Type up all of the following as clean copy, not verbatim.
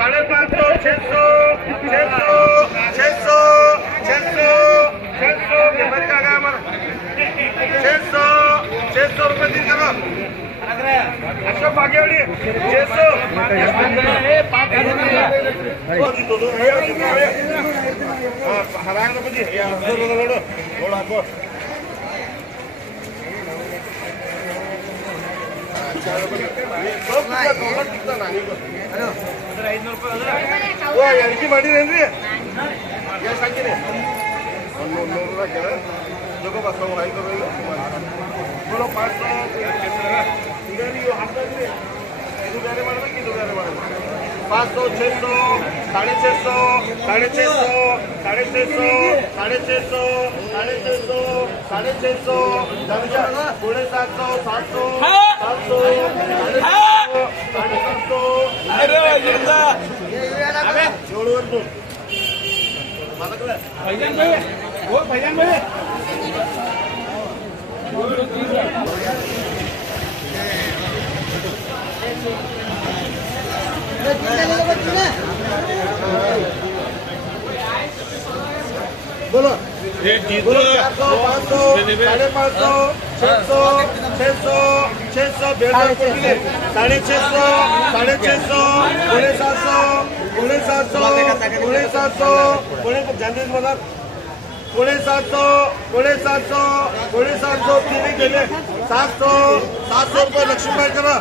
साढ़े 500 600 600 600 600 600 का हमारा 600 600 रुपये दिन करो अशोक भाग्यवाडी 600 हरांग रुपये ಮಾಡಿರೇನ್ರಿ ಎಷ್ಟು ಹಾಕಿರಿ ಒಂದು 100 लोग बस आई करो बोलो 500 इधर ये हाथ में किलो गाने मारना किलो गाने मारना 500 600 650 650 650 650 650 650 700 700 बोलो 400 500 550 600 600 600 650 650 तिने गेले 700 रुपये लक्ष्मीबाई करा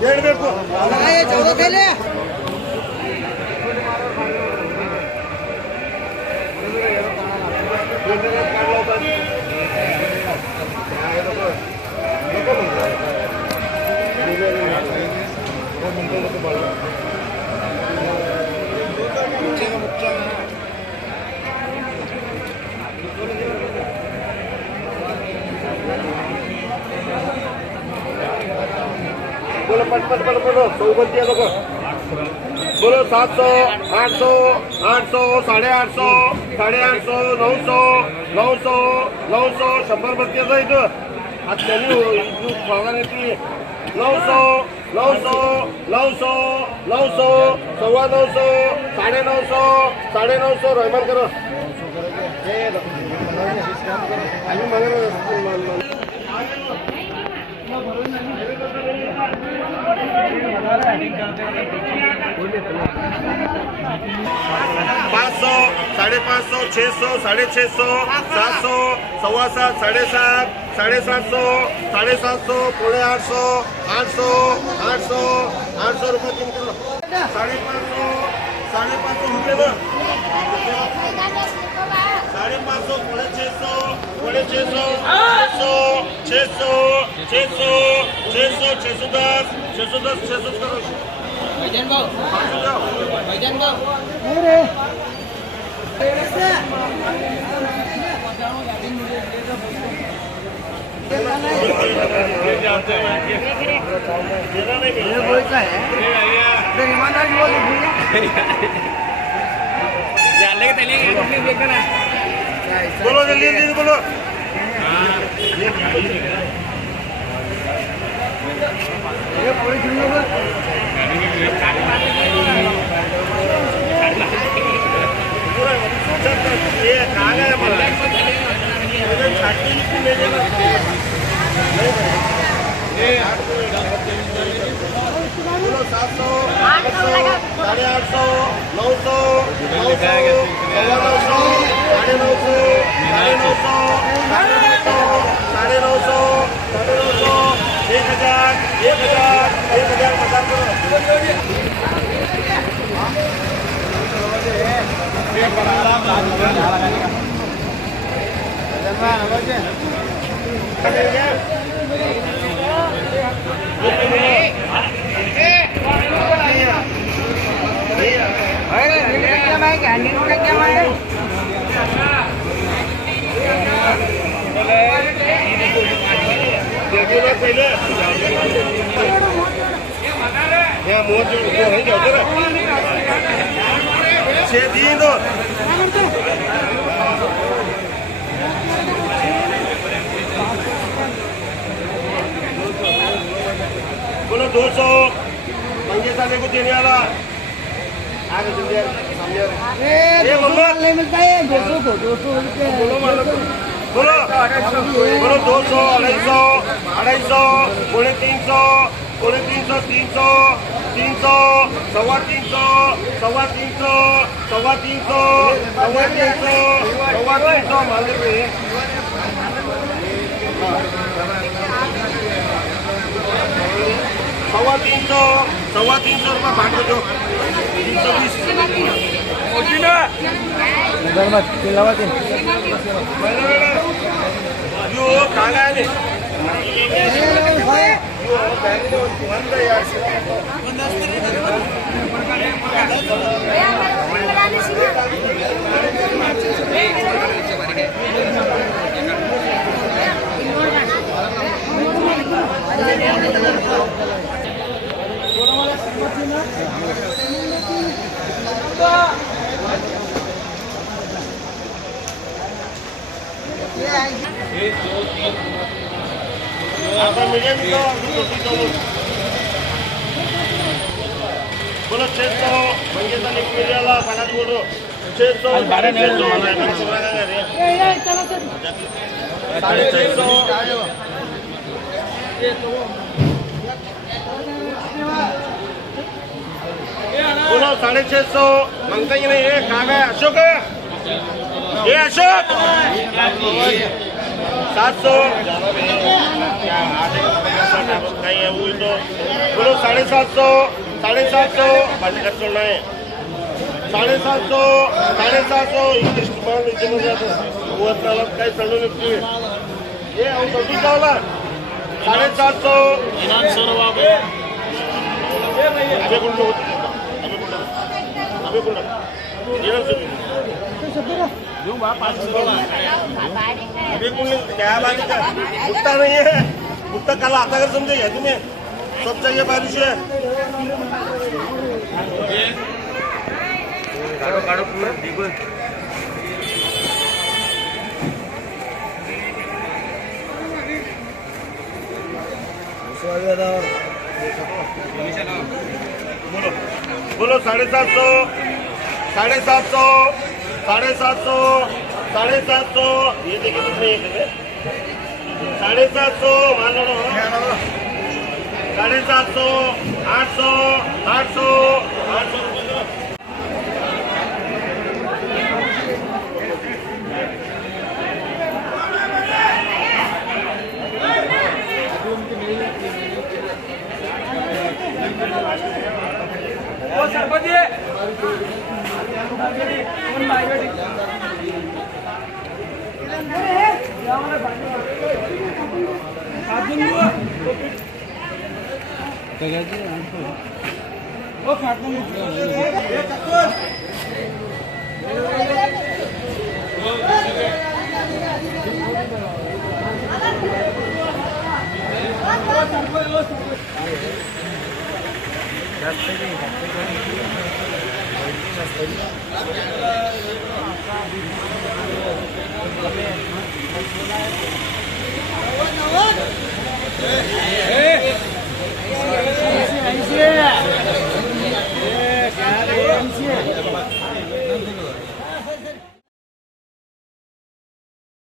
ಹೇಳ್ಬೇಕು बोलो पट बोलो सौगंधी लोग बोलो 700 800 800 850 850 900 900 900 100 बत्तीचा इथं आता त्यांनी फळगाने ती 900 900 900 900 900 950 950 रहमान करो आम्ही मगर 500 550 600 650 700 7.5 7.5 750 750 पौने 800 800 800 800 रुपये किन करो 550 रुपये ना 550 पौने 600 600 600 610 610 करो भाईजान भाऊ बोलो जल्दी जल्दी बोलो ये कहाँ गया बोला छाती ले जाना बोलो 700 800 850 900 900 900 900 1000 1000 1000 करो पहिले बोलो 200 मंगे साले को देने वाला आगे जल्दी सामने ये मोहम्मद मिलता है 200 को 200 रुपये बोलो मालूम बोलो बोलो 200 250 250 300 300 300 सवा 300 सवा 300 सवा 300 सवा 300 मालूम है सवा 300 रुपये भाग दो 320 यो काला है बोलो 600 मंगे साले को मिल जाला खाना बोल रहा 600 बोलो 650 मांगता ही नहीं है कहाँ गए अशोक ये अशोक 700 नहीं है वो तो बोलो 750 बजट सुनना है 750 इंग्लिश वो कई सड़ों में ये हम तो भी कहोला 750 अबे कुछ क्या बात है उठता नहीं है उठता कल आता कर समझेगा तुम्हें सब चाहिए बारिश है काढ़ो पूरा देखो बोलो 750 ये देखिए कितने 750 मान लो 750 800